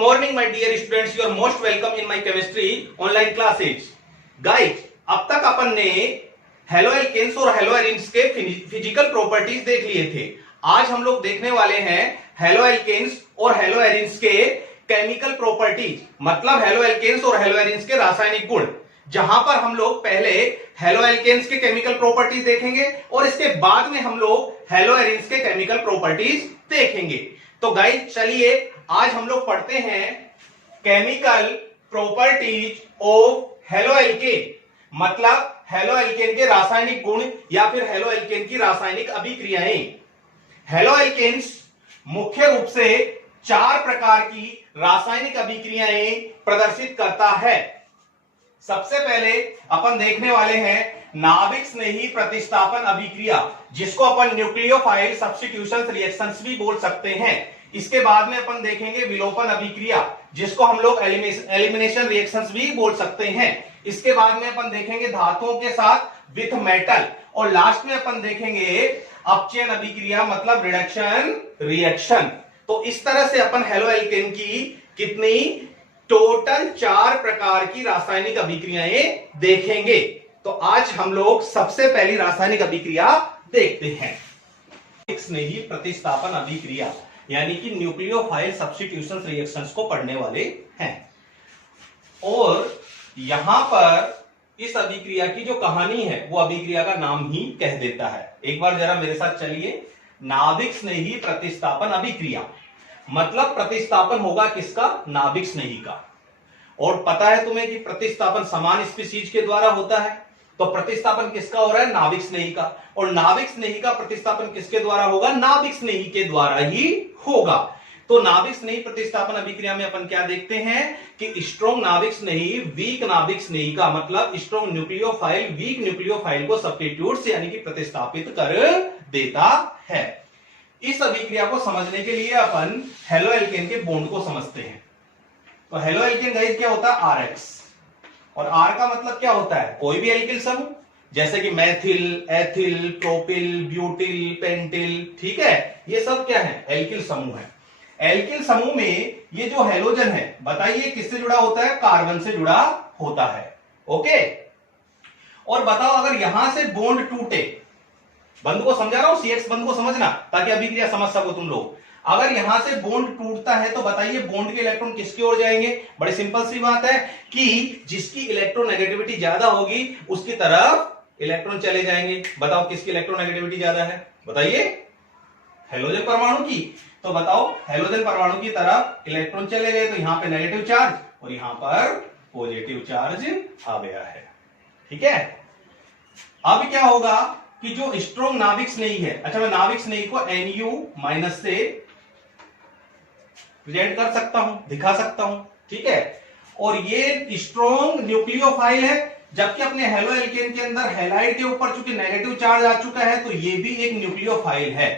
morning, my dear students. You are most welcome in my chemistry online classes. Guys, अब तक अपन ने halo alkanes और hello arenes के physical properties देख लिए थे। आज हम लोग देखने वाले हैं हेलो एल्केन्स और हेलो एरिन्स के केमिकल प्रॉपर्टीज, मतलब हेलो एल्केन्स और हेलो एरिन्स के रासायनिक गुण, जहां पर हम लोग पहले हेलो एल्केन्स के केमिकल प्रॉपर्टीज देखेंगे और इसके बाद में हम लोग हेलो एरिन्स के केमिकल प्रॉपर्टीज देखेंगे। तो गाइस चलिए आज हम लोग पढ़ते हैं chemical properties of halo alkane, मतलब हेलो एल्केन के रासायनिक गुण या फिर हेलो एल्केन की रासायनिक अभिक्रियाएं। हेलो एल्केन्स मुख्य रूप से 4 प्रकार की रासायनिक अभिक्रियाएं प्रदर्शित करता है। सबसे पहले अपन देखने वाले हैं नाभिक स्नेही प्रतिस्थापन अभिक्रिया, जिसको अपन न्यूक्लियोफाइल सब्स्टिट्यूशन रिएक्शंस भी बोल सकते हैं। इसके बाद में अपन देखेंगे विलोपन अभिक्रिया, जिसको हम लोग एलिमिनेशन रिएक्शंस भी बोल सकते हैं। इसके बाद में अपन देखेंगे धातुओं के साथ विथ मेटल, और लास्ट में अपन देखेंगे अपचयन अभिक्रिया, मतलब रिडक्शन रिएक्शन। तो इस तरह से अपन हेलो एल्केन की कितनी टोटल 4 प्रकार की रासायनिक अभिक्रियाएं देखेंगे। तो आज हम लोग सबसे पहली रासायनिक अभिक्रिया देखते हैं स्नेही प्रतिस्थापन अभिक्रिया, यानी कि न्यूक्लियोफाइल सब्स्टिट्यूशन रिएक्शंस को पढ़ने वाले हैं। और यहां पर इस अभिक्रिया की जो कहानी है वो अभिक्रिया का नाम ही कह देता है। एक बार जरा मेरे साथ चलिए, नाभिक स्नेही प्रतिस्थापन अभिक्रिया, मतलब प्रतिस्थापन होगा किसका? नाभिक स्नेही का। और पता है तुम्हें कि प्रतिस्थापन समान स्पीशीज के द्वारा होता है, तो प्रतिस्थापन किसका हो रहा है? नाभिक स्नेही का। और नाभिक स्नेही का प्रतिस्थापन किसके द्वारा होगा? नाभिक स्नेही के द्वारा ही होगा। तो नाभिक स्नेही प्रतिस्थापन अभिक्रिया में अपन क्या देखते हैं कि स्ट्रॉन्ग नाभिक स्नेही वीक नाभिक स्नेही का, मतलब स्ट्रॉन्ग न्यूक्लियोफाइल वीक न्यूक्लियोफाइल को सब्स्टिट्यूट यानी कि प्रतिस्थापित कर देता है। इस अभिक्रिया को समझने के लिए अपन हेलो एल्केन के बॉन्ड को समझते हैं। तो हेलो एल्केन गाइस क्या होता है? RX, और R का मतलब क्या होता है? कोई भी एल्किल समूह, जैसे कि Maithil, ethyl, propyl, butyl, pentyl, ठीक है, ये सब क्या है? एल्किल समूह है। एल्किल समूह में ये जो हेलोजन है, बताइए किससे जुड़ा होता है? कार्बन से जुड़ा होता है। ओके, और बताओ अगर यहां से बॉन्ड टूटे, बंद को समझा रहा हूं, CX बंद को समझना ताकि अभिक्रिया समझ सको तुम लोग। अगर यहां से बॉन्ड टूटता है तो बताइए बॉन्ड के इलेक्ट्रॉन किसकी ओर जाएंगे? बड़ी सिंपल सी बात है कि जिसकी इलेक्ट्रोनेगेटिविटी ज्यादा होगी उसकी तरफ इलेक्ट्रॉन चले जाएंगे। बताओ किसकी इलेक्ट्रोनेगेटिविटी ज्यादा है? बताइए, हेलोजन परमाणु की। तो बताओ हेलोजन परमाणु की तरफ इलेक्ट्रॉन चले गए, तो यहां पे नेगेटिव चार्ज और यहां पर पॉजिटिव चार्ज आ गया है। ठीक है, अब क्या होगा कि जो स्ट्रॉन्ग नाभिक स्नेही है, अच्छा मैं नाभिक स्नेही को Nu- से प्रेजेंट कर सकता हूं, दिखा सकता हूं, ठीक है। और ये स्ट्रॉन्ग न्यूक्लियोफाइल है, जबकि अपने हेलो एल्केन के अंदर हैलाइड के ऊपर चूंकि नेगेटिव चार्ज आ चुका है, तो ये भी एक न्यूक्लियोफाइल है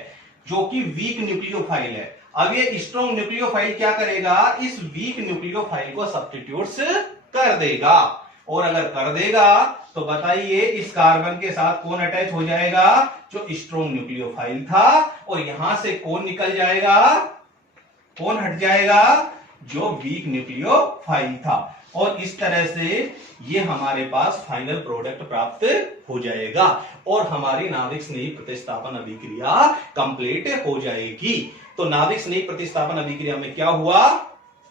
जो कि वीक न्यूक्लियोफाइल है। अब ये स्ट्रॉन्ग न्यूक्लियोफाइल क्या करेगा? इस वीक न्यूक्लियोफाइल को सब्स्टिट्यूट कर देगा, और अगर कर देगा तो बताइए इस कार्बन के साथ कौन अटैच हो जाएगा? जो स्ट्रॉन्ग न्यूक्लियोफाइल था, और यहां से कौन निकल जाएगा? कौन हट जाएगा? जो वीक न्यूक्लियोफाइल था। और इस तरह से ये हमारे पास फाइनल प्रोडक्ट प्राप्त हो जाएगा और हमारी नाभिक स्नेही प्रतिस्थापन अभिक्रिया कंप्लीट हो जाएगी। तो नाभिक स्नेही प्रतिस्थापन अभिक्रिया में क्या हुआ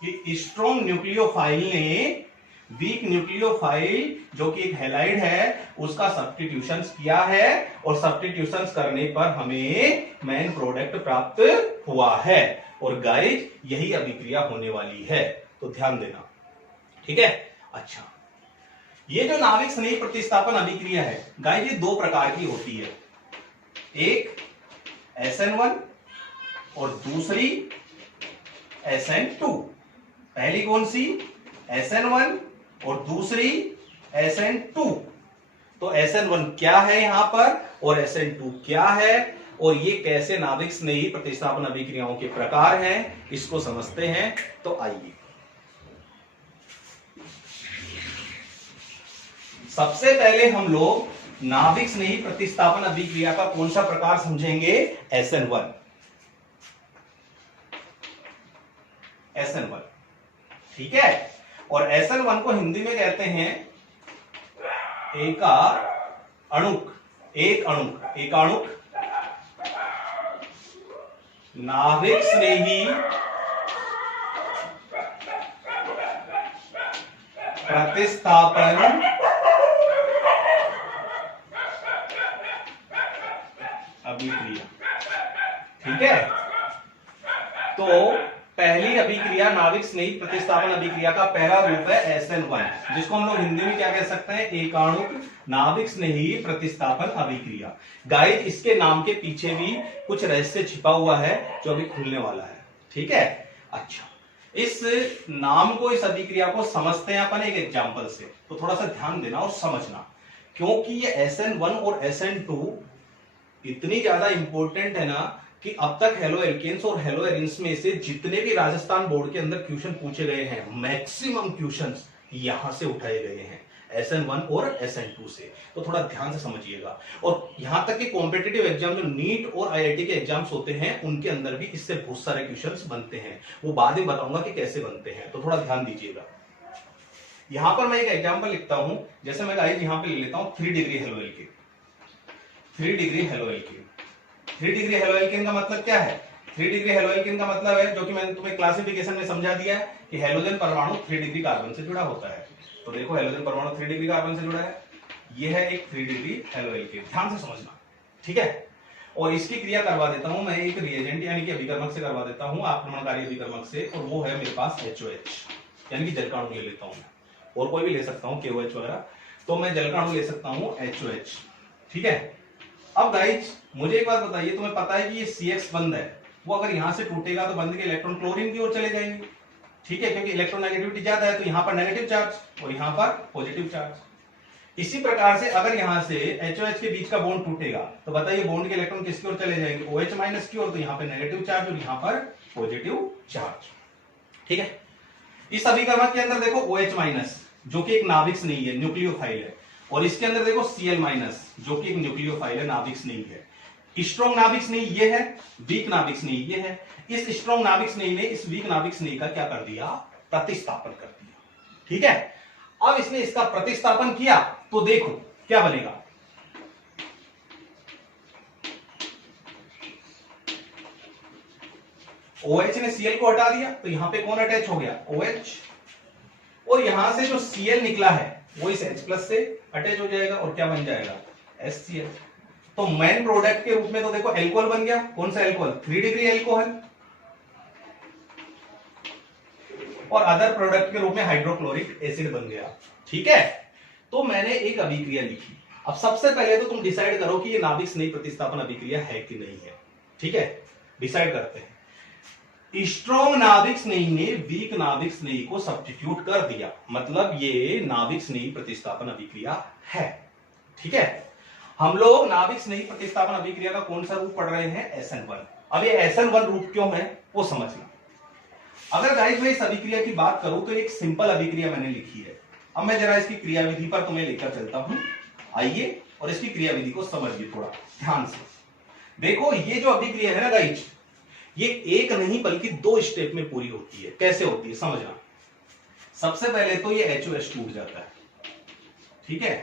कि स्ट्रॉन्ग न्यूक्लियोफाइल ने वीक न्यूक्लियोफाइल जो कि एक हैलाइड है उसका सब्स्टिट्यूशन किया है, और सब्स्टिट्यूशन करने पर हमें मेन प्रोडक्ट प्राप्त हुआ है। और गाइस यही अभिक्रिया होने वाली है, तो ध्यान देना, ठीक है। अच्छा, ये जो नाभिक स्नेही प्रतिस्थापन अभिक्रिया है गाइस, ये 2 प्रकार की होती है, एक SN1 और दूसरी SN2। पहली कौन सी? SN1 और दूसरी SN2। तो SN1 क्या है यहां पर और SN2 क्या है, और ये कैसे नाभिक स्नेही प्रतिस्थापन अभिक्रियाओं के प्रकार हैं, इसको समझते हैं। तो आइए, सबसे पहले हम लोग नाभिक स्नेही प्रतिस्थापन अभिक्रिया का कौन सा प्रकार समझेंगे? SN1। SN1 ठीक है। और SN1 को हिंदी में कहते हैं एका अणुक, एक अणुक, एकाणुक नाभिक स्नेही प्रतिस्थापन अभिक्रिया। ठीक है, तो पहली अभिक्रिया नाभिक स्नेही प्रतिस्थापन अभिक्रिया का पहला रूप है SN1, जिसको हम लोग हिंदी में क्या कह सकते हैं, एकाणुक नाभिक स्नेही प्रतिस्थापन अभिक्रिया। गाइस, इसके नाम के पीछे भी कुछ रहस्य छिपा हुआ है जो अभी खुलने वाला है। ठीक है, अच्छा, इस नाम को, इस अभिक्रिया को समझते हैं अपन एक एग्जांपल से, तो थोड़ा सा ध्यान देना और समझना, क्योंकि ये SN1 और SN2 इतनी ज्यादा इंपॉर्टेंट है ना कि अब तक हेलो एल्केन्स और हेलो एरिन्स में से जितने भी राजस्थान बोर्ड के अंदर क्वेश्चन पूछे गए हैं, मैक्सिमम क्वेश्चंस यहां से उठाए गए हैं, SN1 और SN2 से। तो थोड़ा ध्यान से समझिएगा। और यहां तक कि कॉम्पिटिटिव एग्जाम जो नीट और IIT के एग्जाम्स होते हैं, उनके अंदर भी इससे बहुत सारे क्वेश्चंस बनते हैं। वो बाद में बताऊंगा कि कैसे बनते हैं, तो थोड़ा ध्यान दीजिएगा। यहां पर मैं एक एग्जाम्पल लिखता हूं, जैसे मैं गाइस यहां पे ले लेता हूं 3 degree halo alkane. 3 degree halo alkane, 3 degree halo alkane का मतलब क्या है? 3 डिग्री हेलो एल्केन का मतलब है, जो कि मैंने तुम्हें क्लासिफिकेशन में समझा दिया है, कि हेलोजन परमाणु 3 डिग्री कार्बन से जुड़ा होता है। तो देखो, हेलोजन परमाणु 3 डिग्री कार्बन से जुड़ा है, यह है एक 3 डिग्री हेलो एल्केन, ध्यान से समझना। ठीक है, और इसकी क्रिया करवा देता हूं मैं एक रिएजेंट यानी कि अभिकर्मक से करवा देता हूं, आक्रमणकारी अभिकर्मक से, और वो है मेरे पास HOH यानी कि जलकाणु ले लेता हूं मैं, और कोई भी ले सकता हूं, KOH वगैरह, तो मैं जलकाणु ले सकता हूं HOH। ठीक है, अब गाइस मुझे एक बात बताइए, तुम्हें पता है कि ये CX बंद है, वो अगर यहां से टूटेगा तो बंद के इलेक्ट्रॉन क्लोरीन की ओर चले जाएंगे। ठीक है, क्योंकि इलेक्ट्रोनेगेटिविटी ज्यादा है, तो यहां पर नेगेटिव चार्ज और यहां पर पॉजिटिव चार्ज। इसी प्रकार से अगर यहां से HOH के बीच का बॉन्ड टूटेगा तो बताइए बॉन्ड के इलेक्ट्रॉन किसकी ओर चले जाएंगे, OH माइनस की ओर, तो यहां पर नेगेटिव चार्ज और यहां पर पॉजिटिव चार्ज। ठीक है, इस अभिकर्मक के अंदर देखो OH माइनस, जो कि एक नाभिक नहीं है, न्यूक्लियोफाइल है, और इसके अंदर देखो Cl माइनस, जो कि एक न्यूक्लियोफाइल है, नाभिक नहीं है। स्ट्रॉन्ग नाभिक स्नेही ये है, वीक नाभिक स्नेही ये है। इस स्ट्रॉन्ग नाभिक स्नेही ने इस वीक नाभिक स्नेही का क्या कर दिया, प्रतिस्थापन कर दिया। ठीक है, अब इसने इसका प्रतिस्थापन किया तो देखो क्या बनेगा, OH ने Cl को हटा दिया तो यहां पे कौन अटैच हो गया, OH, और यहां से जो Cl निकला है वो इस H प्लस से अटैच हो जाएगा और क्या बन जाएगा, HCl। तो मेन प्रोडक्ट के रूप में तो देखो एल्कोहल बन गया, कौन सा एल्कोहल, 3 डिग्री एल्कोहल, और अदर प्रोडक्ट के रूप में हाइड्रोक्लोरिक एसिड बन गया। ठीक है, तो मैंने एक अभिक्रिया लिखी। अब सबसे पहले तो तुम डिसाइड करो कि ये नाभिक स्नेही प्रतिस्थापन अभिक्रिया है कि नहीं है। ठीक है, डिसाइड करते हैं। स्ट्रॉन्ग नाभिक स्नेही ने वीक नाभिक स्नेही को सब्स्टिट्यूट कर दिया, मतलब ये नाभिक स्नेही प्रतिस्थापन अभिक्रिया है। ठीक है, हम लोग नाभिक स्नेही प्रतिस्थापन अभिक्रिया का कौन सा रूप पढ़ रहे हैं, SN1। अब ये SN1 रूप क्यों है वो समझना। अगर गाइस मैं इस अभिक्रिया की बात करूं तो एक सिंपल अभिक्रिया मैंने लिखी है। अब मैं जरा इसकी क्रियाविधि पर तुम्हें लेकर चलता हूं, आइए, और इसकी क्रियाविधि को समझिए थोड़ा ध्यान से। देखो, ये जो अभिक्रिया है ना गाइस, ये एक नहीं बल्कि 2 स्टेप में पूरी होती है। कैसे होती है समझना। सबसे पहले तो ये HOH टूट जाता है। ठीक है,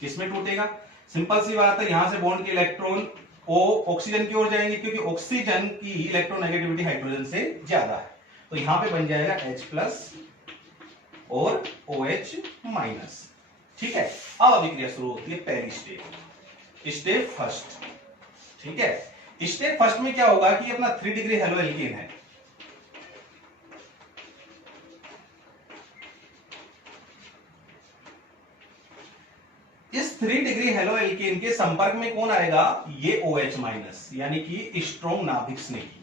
किसमें टूटेगा, सिंपल सी बात है, यहां से बॉन्ड के इलेक्ट्रॉन ऑक्सीजन की ओर जाएंगे, क्योंकि ऑक्सीजन की इलेक्ट्रोनेगेटिविटी हाइड्रोजन से ज्यादा है, तो यहां पे बन जाएगा H प्लस और OH माइनस। ठीक है, अब अभिक्रिया शुरू होती है पहली स्टेप फर्स्ट। ठीक है, स्टेप फर्स्ट में क्या होगा कि अपना 3 डिग्री हेलो एल्केन है, इस 3 डिग्री हेलो एल्केन के संपर्क में कौन आएगा, ये OH माइनस यानी कि स्ट्रॉन्ग नाभिक स्नेही।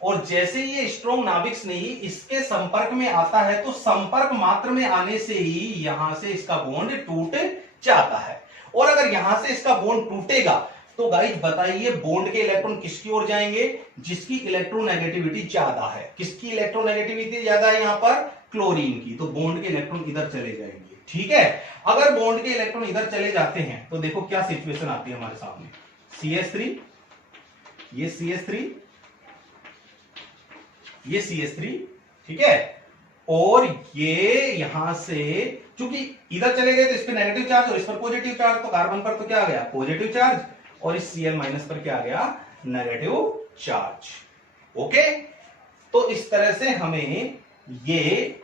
और जैसे ये स्ट्रॉन्ग नाभिक स्नेही इसके संपर्क में आता है तो संपर्क मात्र में आने से ही यहां से इसका बॉन्ड टूट जाता है। और अगर यहां से इसका बॉन्ड टूटेगा तो गाइस बताइए बॉन्ड के इलेक्ट्रॉन किसकी ओर जाएंगे, जिसकी इलेक्ट्रोनेगेटिविटी ज्यादा है। किसकी इलेक्ट्रोनेगेटिविटी ज्यादा है, यहां पर क्लोरीन की, तो बॉन्ड के इलेक्ट्रॉन इधर चले जाएंगे। ठीक है, अगर बॉन्ड के इलेक्ट्रॉन इधर चले जाते हैं तो देखो क्या सिचुएशन आती है हमारे सामने, CH3, ये CH3, ये CH3। ठीक है, और ये यहां से चूंकि इधर चले गए तो इस पर नेगेटिव चार्ज और इस पर पॉजिटिव चार्ज, तो कार्बन पर तो क्या आ गया पॉजिटिव चार्ज और इस Cl माइनस पर क्या आ गया नेगेटिव चार्ज। ओके, तो इस तरह से हमें ये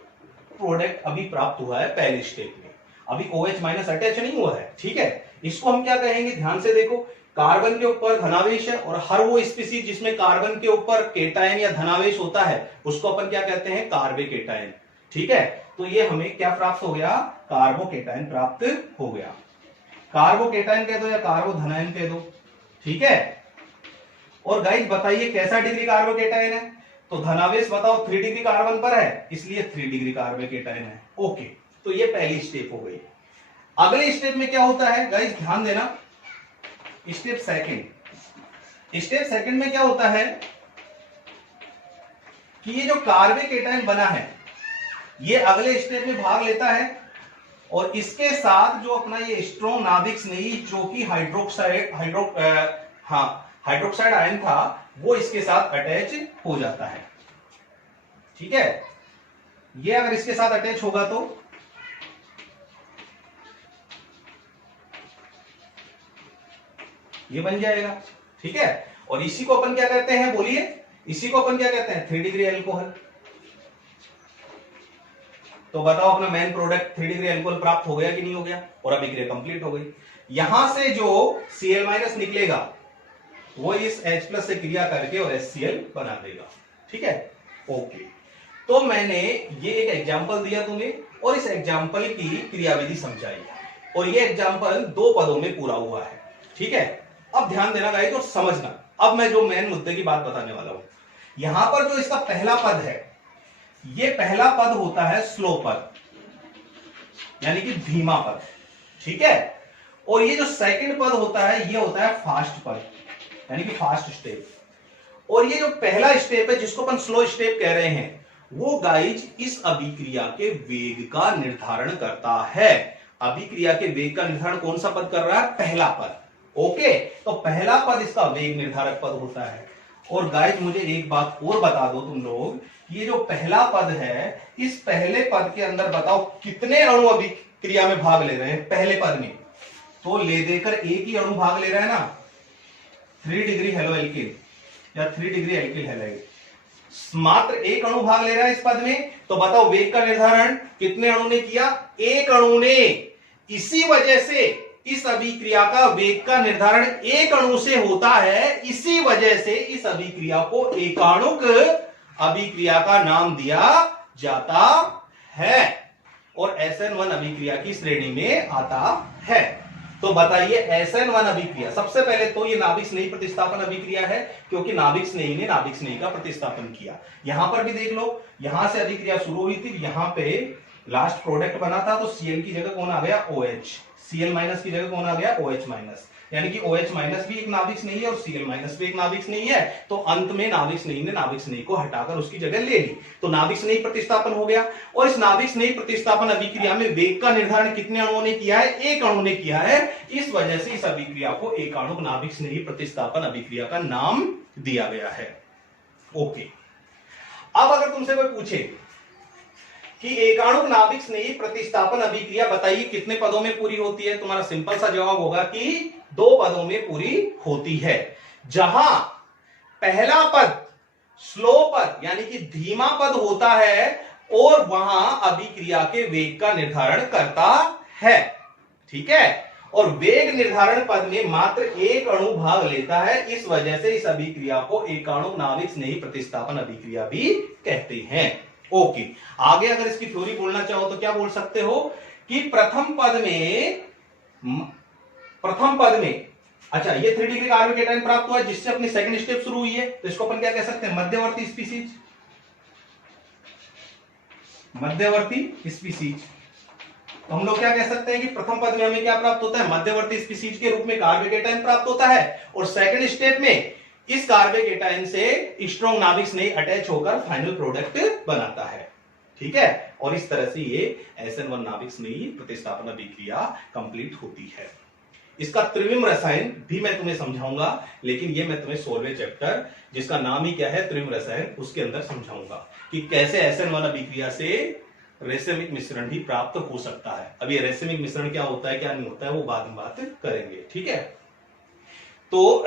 प्रोडक्ट अभी प्राप्त हुआ है पहले स्टेप में। अभी OH माइनस अटैच नहीं हुआ है, ठीक है। इसको हम क्या कहेंगे, ध्यान से देखो, कार्बन के ऊपर धनावेश है और हर वो स्पीसीज जिसमें कार्बन के ऊपर केटायन या धनावेश होता है उसको अपन क्या कहते हैं, कार्बोकेटायन, ठीक है। तो ये हमें क्या प्राप्त हो गया, कार्बोकेटायन प्राप्त हो गया। कार्बोकेटायन कह दो या कार्बोधनायन कह दो, ठीक है। और गाइस बताइए कैसा डिग्री कार्बोकेटायन है, तो धनावेश बताओ 3 डिग्री कार्बन पर है, इसलिए 3 डिग्री कार्बोकेटायन है। ओके, तो ये पहली स्टेप हो गई। अगले स्टेप में क्या होता है गाइस, ध्यान देना, स्टेप सेकंड में क्या होता है कि ये जो कार्बोकेटायन बना है ये अगले स्टेप में भाग लेता है और इसके साथ जो अपना ये स्ट्रॉन्ग नाभिक स्नेही जो कि हाइड्रोक्साइड आयन था वो इसके साथ अटैच हो जाता है, ठीक है। ये अगर इसके साथ अटैच होगा तो ये बन जाएगा, ठीक है। और इसी को अपन क्या कहते हैं, बोलिए, इसी को अपन क्या कहते हैं, 3 डिग्री एल्कोहल। तो बताओ अपना मेन प्रोडक्ट 3 डिग्री एल्कोहल प्राप्त हो गया कि नहीं हो गया, और अभिक्रिया कंप्लीट हो गई। यहां से जो Cl माइनस निकलेगा वो इस H प्लस से क्रिया करके और HCl बना देगा, ठीक है। ओके, तो मैंने ये एक एग्जांपल दिया तुम्हें और इस एग्जांपल की क्रियाविधि समझाई और ये एग्जांपल 2 पदों में पूरा हुआ है, ठीक है। अब ध्यान देना गाइस और समझना, अब मैं जो मेन मुद्दे की बात बताने वाला हूं। यहां पर जो इसका पहला पद है, ये पहला पद होता है स्लो पद, यानी कि धीमा पद, ठीक है। और ये जो सेकंड पद होता है ये होता है फास्ट पद, यानी कि फास्ट स्टेप। और ये जो पहला स्टेप है जिसको अपन स्लो स्टेप कह रहे हैं वो गाइज इस अभिक्रिया के वेग का निर्धारण करता है। अभिक्रिया के वेग का निर्धारण कौन सा पद कर रहा है, पहला पद। ओके, तो पहला पद इसका वेग निर्धारक पद होता है। और गाइज मुझे एक बात और बता दो तुम लोग, ये जो पहला पद है इस पहले पद के अंदर बताओ कितने अणु अभिक्रिया में भाग ले रहे हैं पहले पद में, तो ले देकर एक ही अणु भाग ले रहा है ना, 3 डिग्री हेलोएल्किन या 3 डिग्री एल्किल हैलाइड, मात्र एक अणु भाग ले रहा है इस पद में। तो बताओ वेग का निर्धारण कितने अणु ने किया, एक अणु ने। इसी वजह से इस अभिक्रिया का वेग का निर्धारण एक अणु से होता है, इसी वजह से इस अभिक्रिया को एकाणुक अभिक्रिया का नाम दिया जाता है और SN1 अभिक्रिया की श्रेणी में आता है। तो बताइए SN1 अभिक्रिया, सबसे पहले तो ये नाभिक स्नेही प्रतिस्थापन अभिक्रिया है क्योंकि नाभिक स्नेही ने नाभिक स्नेही का प्रतिस्थापन किया। यहां पर भी देख लो, यहां से अभिक्रिया शुरू हुई थी, यहां पे लास्ट प्रोडक्ट बना था तो Cl की जगह कौन आ गया, OH। Cl माइनस की जगह कौन आ गया, OH माइनस, यानी कि OH माइनस भी एक नाभिक स्नेही है और Cl माइनस भी एक नाभिक स्नेही है। तो अंत में नाभिक स्नेही ने नाभिक स्नेही को हटाकर उसकी जगह ले ली, तो नाभिक स्नेही प्रतिस्थापन हो गया। और इस नाभिक स्नेही प्रतिस्थापन अभिक्रिया में वेग का निर्धारण कितने अणुओं ने किया है, एक अणु ने किया है। इस वजह से इस अभिक्रिया को एकाणुक नाभिक स्नेही प्रतिस्थापन अभिक्रिया का नाम दिया गया है। ओके, अब अगर तुमसे कोई पूछे कि एकाणुक नाभिक स्नेही प्रतिस्थापन अभिक्रिया बताइए कितने पदों में पूरी होती है, तुम्हारा सिंपल सा जवाब होगा कि 2 पदों में पूरी होती है। जहां पहला पद स्लो पद यानी कि धीमा पद होता है और वहां अभिक्रिया के वेग का निर्धारण करता है, ठीक है। और वेग निर्धारण पद में मात्र एक अणु भाग लेता है, इस वजह से इस अभिक्रिया को एकाणुक नाभिक स्नेही प्रतिस्थापन अभिक्रिया भी कहते हैं। ओके, आगे अगर इसकी थ्योरी बोलना चाहो तो क्या बोल सकते हो कि प्रथम पद में अच्छा ये 3 डिग्री कार्बोकेटायन प्राप्त हुआ है जिससे अपनी सेकंड स्टेप शुरू हुई है, तो इसको अपन क्या कह सकते हैं, मध्यवर्ती स्पीसीज। मध्यवर्ती स्पीसीज, तो हम लोग क्या कह सकते हैं कि प्रथम पद में हमें क्या प्राप्त होता है, मध्यवर्ती स्पीसीज के रूप में कार्बोकेटायन प्राप्त होता है और सेकंड स्टेप में इस कार्बोकेटायन से स्ट्रॉन्ग नाभिक स्नेही अटैच होकर फाइनल प्रोडक्ट बनाता है, ठीक है। और इस तरह से ये SN1 नाभिक स्नेही प्रतिस्थापन अभिक्रिया कंप्लीट होती है। इसका त्रिविम रसायन भी मैं तुम्हें समझाऊंगा, लेकिन ये मैं तुम्हें 16वें चैप्टर जिसका नाम ही क्या है त्रिविम रसायन, उसके अंदर समझाऊंगा कि कैसे SN1 अभिक्रिया से रेसेमिक मिश्रण भी प्राप्त हो सकता है। अब ये रेसेमिक मिश्रण क्या होता है क्या नहीं होता है वो बाद में बात करेंगे, ठीक है। तो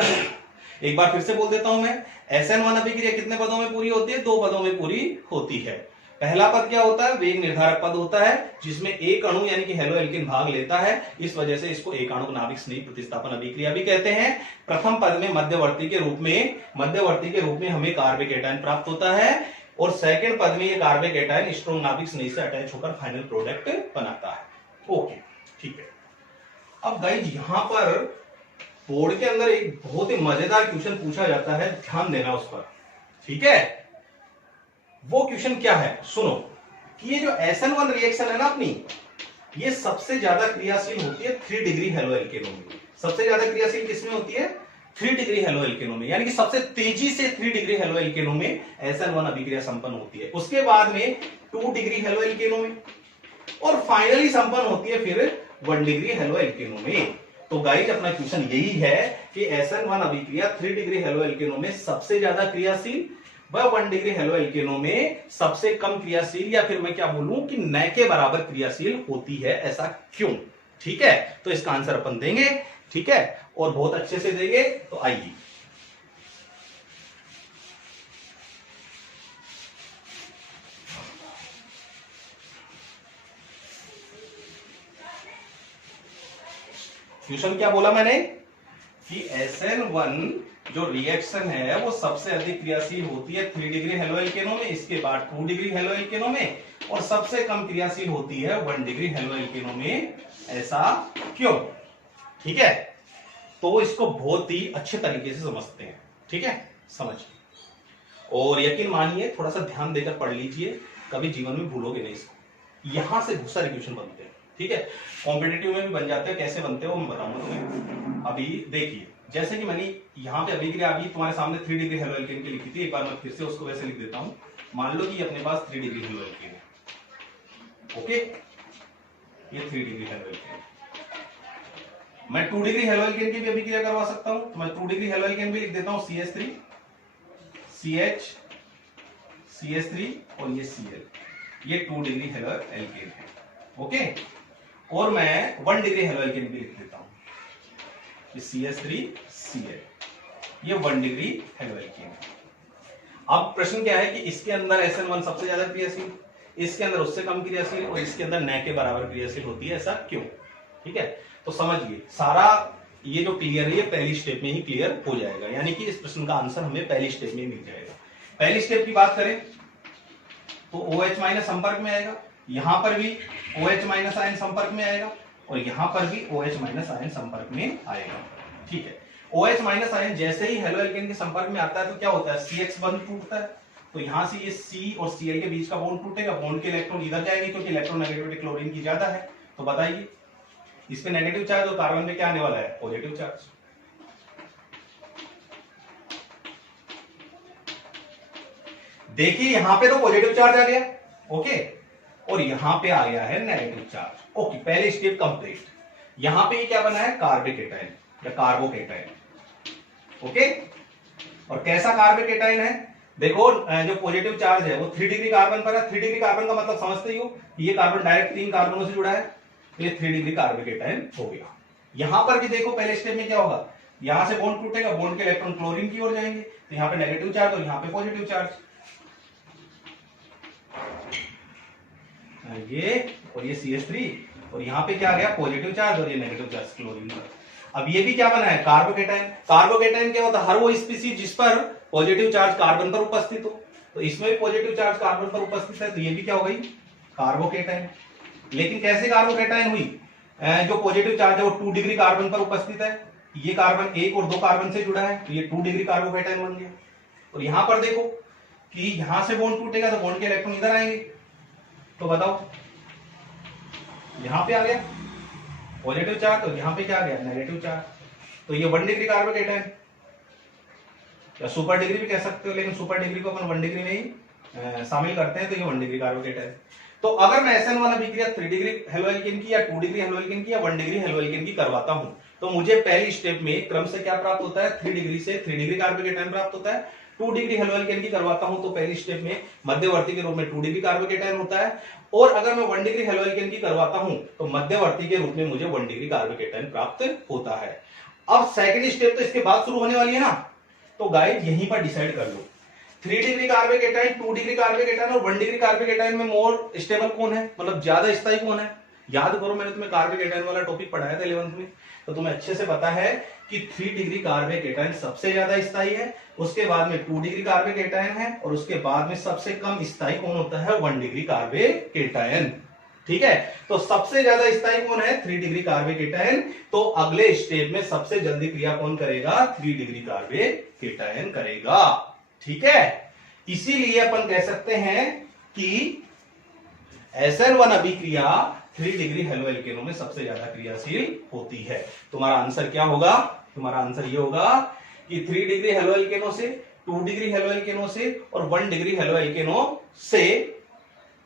एक बार फिर से बोल देता हूं मैं, SN1 अभिक्रिया कितने पदों में पूरी होती है? 2 पदों में पूरी होती है। पहला पद क्या होता है? वेग निर्धारक पद होता है, जिसमें एक अणु यानी कि हेलो एल्केन भाग लेता है, इस वजह से इसको एक अणु नाभिक स्नेह प्रतिस्थापन अभिक्रिया भी कहते हैं। प्रथम पद में मध्यवर्ती के रूप में हमें कार्बोकेटायन प्राप्त होता है, और सेकंड पद में ये कार्बोकेटायन स्ट्रॉन्ग नाभिक स्नेह से अटैच होकर फाइनल प्रोडक्ट बनाता है। ओके, ठीक है। अब गाइस यहां पर बोर्ड के अंदर एक बहुत ही मजेदार क्वेश्चन पूछा जाता है, ध्यान देना उस पर, ठीक है। वो क्वेश्चन क्या है सुनो, कि ये जो SN1 रिएक्शन है ना अपनी, ये सबसे ज्यादा क्रियाशील होती है 3 डिग्री हेलो एल्केनों में। सबसे ज्यादा क्रियाशील किसमें होती है? 3 डिग्री हेलो एल्केनों में, यानी कि सबसे तेजी से 3 डिग्री हेलो एल्केनों में SN1 अभिक्रिया संपन्न होती है। उसके बाद में 2 डिग्री हेलो एल्केनों में, और फाइनली संपन्न होती है फिर 1 डिग्री हेलो एल्केनों में। तो गाइस अपना क्वेश्चन यही है कि SN1 अभिक्रिया 3 डिग्री हेलो एल्केनों में सबसे ज्यादा क्रियाशील व 1 डिग्री हेलो एल्केनों में सबसे कम क्रियाशील, या फिर मैं क्या बोलूं कि न के बराबर क्रियाशील होती है, ऐसा क्यों? ठीक है, तो इसका आंसर अपन देंगे, ठीक है, और बहुत अच्छे से देंगे। तो आइए क्वेश्चन क्या बोला मैंने कि SN1 जो रिएक्शन है वो सबसे अधिक क्रियाशील होती है 3 डिग्री हेलो एल्केनों में, इसके बाद 2 डिग्री हेलो एल्केनों में, और सबसे कम क्रियाशील होती है 1 डिग्री हेलो एल्केनों में, ऐसा क्यों? ठीक है, तो इसको बहुत ही अच्छे तरीके से समझते हैं, ठीक है, समझिए और यकीन मानिए, थोड़ा सा ध्यान देकर पढ़ लीजिए, कभी जीवन में भूलोगे नहीं इसको। यहां से बहुत सारे क्वेश्चन बनते हैं, ठीक है, कॉम्पिटिटिव में भी बन जाते हैं, कैसे बनते हैं वो मैं बताऊंगा तुम्हें। अभी देखिए, जैसे कि मैंने यहाँ पे अभिक्रिया अभी तुम्हारे सामने 3 डिग्री हेलो एल्केन की लिखी थी, एक बार मैं फिर से उसको वैसे लिख देता हूं। मान लो कि अपने पास 3 डिग्री हेलो एल्केन है, ओके, ये 3 डिग्री हेलो एल्केन। मैं 2 डिग्री हेलो एल्केन की भी अभिक्रिया करवा सकता हूं, तो मैं 2 डिग्री हेलो एल्केन भी लिख देता हूं, CH3 CH CH3 और ये Cl, ये 2 डिग्री हेलो एल्केन है, ओके। और मैं 1 डिग्री हेलो एल्केन भी लिख देता हूं, CH3 Cl, ये 1 डिग्री हेलो एल्केन है। अब प्रश्न क्या है कि इसके अंदर SN1 सबसे ज्यादा क्रियाशील, इसके अंदर उससे कम क्रियाशील, और इसके अंदर न के बराबर क्रियाशील होती है, ऐसा क्यों? ठीक है, तो समझिए सारा ये जो क्लियर है ये पहली स्टेप में ही क्लियर हो जाएगा, यानी कि इस प्रश्न का आंसर हमें पहली स्टेप में मिल जाएगा। पहली स्टेप की बात करें तो OH माइनस संपर्क में आएगा, यहां पर भी OH माइनस आयन संपर्क में आएगा, और यहां पर भी OH माइनस आयन संपर्क में आएगा, ठीक है। OH माइनस आयन जैसे ही हेलो एल्केन के संपर्क में आता है तो क्या होता है, CH बंध टूटता है, तो यहां से ये C और Cl के बीच का बॉन्ड टूटेगा, बॉन्ड के इलेक्ट्रॉन इधर जाएंगे क्योंकि इलेक्ट्रोनेगेटिविटी क्लोरीन की ज्यादा है। तो बताइए इस पे नेगेटिव चार्ज और कार्बन पे क्या आने वाला है, पॉजिटिव चार्ज। देखिए यहां पे तो पॉजिटिव चार्ज आ गया, ओके, और यहां पे आ गया है नेगेटिव चार्ज, ओके, पहली स्टेप कंप्लीट। यहां पे क्या बना है, कार्बोकेटायन या कार्बोकेटायन, ओके। और कैसा कार्बोकेटायन है, देखो जो पॉजिटिव चार्ज है वो 3 डिग्री कार्बन पर है। 3 डिग्री कार्बन का मतलब समझते ही हो, ये कार्बन डायरेक्ट 3 कार्बनों से जुड़ा है, तो ये 3 डिग्री कार्बोकेटायन हो गया। यहां पर भी देखो पहले स्टेप में क्या होगा, यहां से बॉन्ड टूटेगा, बॉन्ड के इलेक्ट्रॉन क्लोरीन की ओर जाएंगे, तो यहां पे नेगेटिव चार्ज और यहां पे पॉजिटिव चार्ज, ये और ये CH3, और यहां पे क्या आ गया, पॉजिटिव चार्ज और ये नेगेटिव चार्ज क्लोरीन पर। अब ये भी क्या बना है, कार्बोकेटायन। कार्बोकेटायन क्या होता है, हर वो स्पीसीज जिस पर पॉजिटिव चार्ज कार्बन पर उपस्थित हो, तो इसमें भी पॉजिटिव चार्ज कार्बन पर उपस्थित है, तो ये भी क्या हो गई, कार्बोकेटायन। लेकिन कैसे कार्बोकेटायन हुई, जो पॉजिटिव चार्ज है वो 2 डिग्री कार्बन पर उपस्थित है, ये कार्बन 1 और 2 कार्बन से जुड़ा है, तो ये 2 डिग्री कार्बोकेटायन बन गया। और यहां पर देखो कि यहां से बॉन्ड टूटेगा तो बॉन्ड के इलेक्ट्रॉन इधर आएंगे, तो बताओ यहां पे आ गया पॉजिटिव चार्ज और यहां पे क्या आ गया, नेगेटिव चार्ज, तो ये 1 डिग्री कार्बोकेटायन, या सुपर डिग्री भी कह सकते हो, लेकिन सुपर डिग्री को अपन 1 डिग्री में ही शामिल करते हैं, तो ये 1 डिग्री कार्बोकेटायन। तो अगर मैं SN1 अभिक्रिया 3 डिग्री हेलो एल्केन की या 2 डिग्री हेलो एल्केन की या 1 डिग्री हेलो एल्केन की करवाता हूं, तो मुझे पहली स्टेप में क्रम से क्या प्राप्त होता है, 3 डिग्री से 3 डिग्री कार्बोकेटायन प्राप्त होता है। 2 डिग्री हेलोएल्केन की करवाता हूं तो पहली स्टेप में मध्यवर्ती के रूप में 2 डिग्री कार्बोकेटायन होता है, और अगर मैं 1 डिग्री हेलोएल्केन की करवाता हूं तो मध्यवर्ती के रूप में मुझे 1 डिग्री कार्बोकेटायन प्राप्त होता है। अब सेकंड स्टेप तो इसके बाद शुरू होने वाली है ना, तो गाइस यहीं पर डिसाइड कर लो 3 डिग्री कार्बोकेटायन, 2 डिग्री कार्बोकेटायन और 1 डिग्री कार्बोकेटायन में मोर स्टेबल कौन है, मतलब ज्यादा स्थायी कौन है। याद करो मैंने तुम्हें कार्बोकेटायन वाला टॉपिक पढ़ाया था 11th में, तो तुम्हें अच्छे से पता है कि 3 डिग्री कार्बोकेटायन सबसे ज्यादा स्थायी है, उसके बाद में 2 डिग्री कार्बोकेटायन है, और उसके बाद में सबसे कम स्थायी कौन होता है, 1 डिग्री कार्बोकेटायन। ठीक है, तो सबसे ज्यादा स्थायी कौन है, 3 डिग्री कार्बोकेटायन। तो अगले स्टेप में सबसे जल्दी क्रिया कौन करेगा, 3 डिग्री कार्बोकेटायन करेगा। ठीक है, इसीलिए अपन कह सकते हैं कि SN1 अभिक्रिया 3 डिग्री हेलोएल्केनों में सबसे ज्यादा क्रियाशील होती है। तुम्हारा आंसर क्या होगा, तुम्हारा आंसर ये होगा कि 3 डिग्री हेलोएल्केनों से, 2 डिग्री हेलोएल्केनों से और 1 डिग्री हेलोएल्केनों से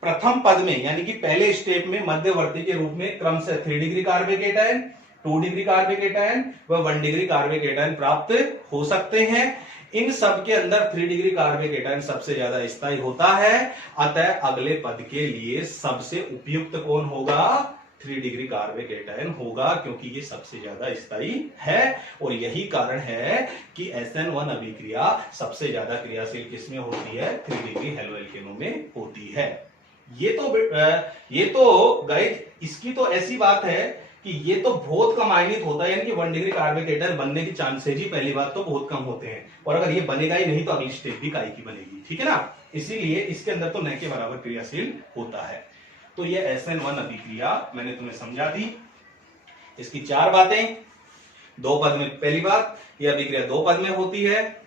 प्रथम पद में यानी कि पहले स्टेप में मध्यवर्ती के रूप में क्रम से 3 डिग्री कार्बोकेटायन, 2 डिग्री कार्बोकेटायन व 1 डिग्री कार्बोकेटायन प्राप्त हो सकते हैं। इन सब के अंदर 3 डिग्री कार्बोकेटायन सबसे ज्यादा स्थायी होता है, अतः अगले पद के लिए सबसे उपयुक्त कौन होगा, 3 डिग्री कार्बोकेटायन होगा, क्योंकि ये सबसे ज्यादा स्थायी है। और यही कारण है कि SN1 अभिक्रिया सबसे ज्यादा क्रियाशील किसमें होती है, 3 डिग्री हेलोएल्केनों में होती है। ये तो गाइस इसकी तो ऐसी बात है कि ये तो बहुत कम आयनित होता है, यानी कि 1 डिग्री कार्बोकेटायन बनने की चांसेज ही पहली बात तो बहुत कम होते हैं, और अगर ये बनेगा ही नहीं तो अगली स्टेप भी काई की बनेगी। ठीक है ना, इसीलिए इसके अंदर तो न के बराबर क्रियाशील होता है। तो ये SN1 अभिक्रिया मैंने तुम्हें समझा दी। इसकी 4 बातें, 2 पद में, पहली बात यह अभिक्रिया 2 पद में होती है।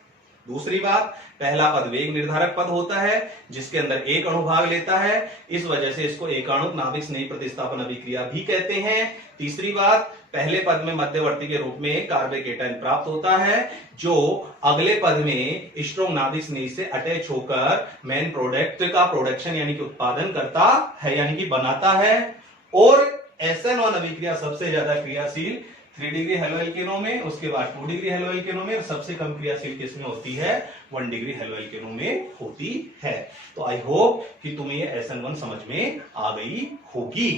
दूसरी बात, पहला पद वेग निर्धारक पद होता है जिसके अंदर एक अणु भाग लेता है, इस वजह से इसको एकाणुक नाभिक स्नेही प्रतिस्थापन अभिक्रिया भी कहते हैं। तीसरी बात, पहले पद में मध्यवर्ती के रूप में कार्बोकेटायन प्राप्त होता है जो अगले पद में स्ट्रॉन्ग नाभिक स्नेही से अटैच होकर मेन प्रोडक्ट का प्रोडक्शन यानी कि उत्पादन करता है, यानी कि बनाता है। और SN1 अभिक्रिया सबसे ज्यादा क्रियाशील 3 डिग्री हेलोएल्केनों में, उसके बाद 2 डिग्री हेलोएल्केनों में, और सबसे कम क्रियाशील किसमें होती है, 1 डिग्री हेलोएल्केनों में होती है। तो आई होप कि तुम्हें ये SN1 समझ में आ गई होगी।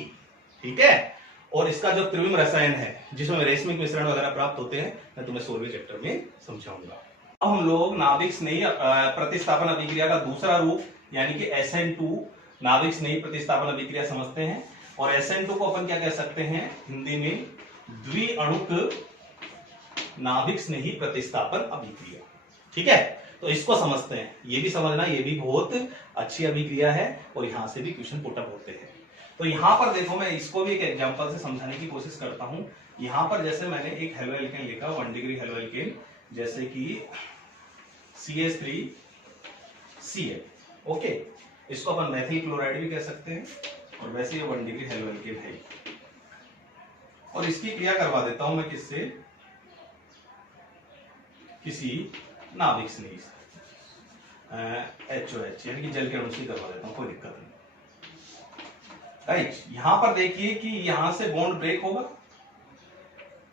ठीक है, और इसका जो त्रिविम रसायन है जिसमें रेशमिक मिश्रण वगैरह प्राप्त होते हैं, मैं तुम्हें 16वें चैप्टर में समझाऊंगा। अब हम लोग नाभिक स्नेही प्रतिस्थापन अभिक्रिया का दूसरा रूप यानी कि SN2 नाभिक स्नेही प्रतिस्थापन अभिक्रिया समझते हैं। और SN2 को अपन क्या कह सकते हैं हिंदी में, द्विअणुक नाभिक स्नेही प्रतिस्थापन अभिक्रिया। ठीक है, तो इसको समझते हैं। ये भी समझना, ये भी बहुत अच्छी अभिक्रिया है और यहां से भी क्वेश्चन पुटअप होते हैं। तो यहां पर देखो, मैं इसको भी एक एग्जांपल से समझाने की कोशिश करता हूं। यहां पर जैसे मैंने एक हेलोएल्केन लिखा 1 डिग्री हेलोएल्केन, जैसे कि CH3Cl। ओके, इसको अपन मेथिल क्लोराइड भी कह सकते हैं, और वैसे ये 1 डिग्री हेलोएल्केन है। और इसकी क्रिया करवा देता हूं मैं किससे, किसी नाभिक स्नेही से, HOH यानी कि जल के अणु से करवा देता हूं, कोई दिक्कत नहीं। राइट, यहां पर देखिए कि यहां से बॉन्ड ब्रेक होगा,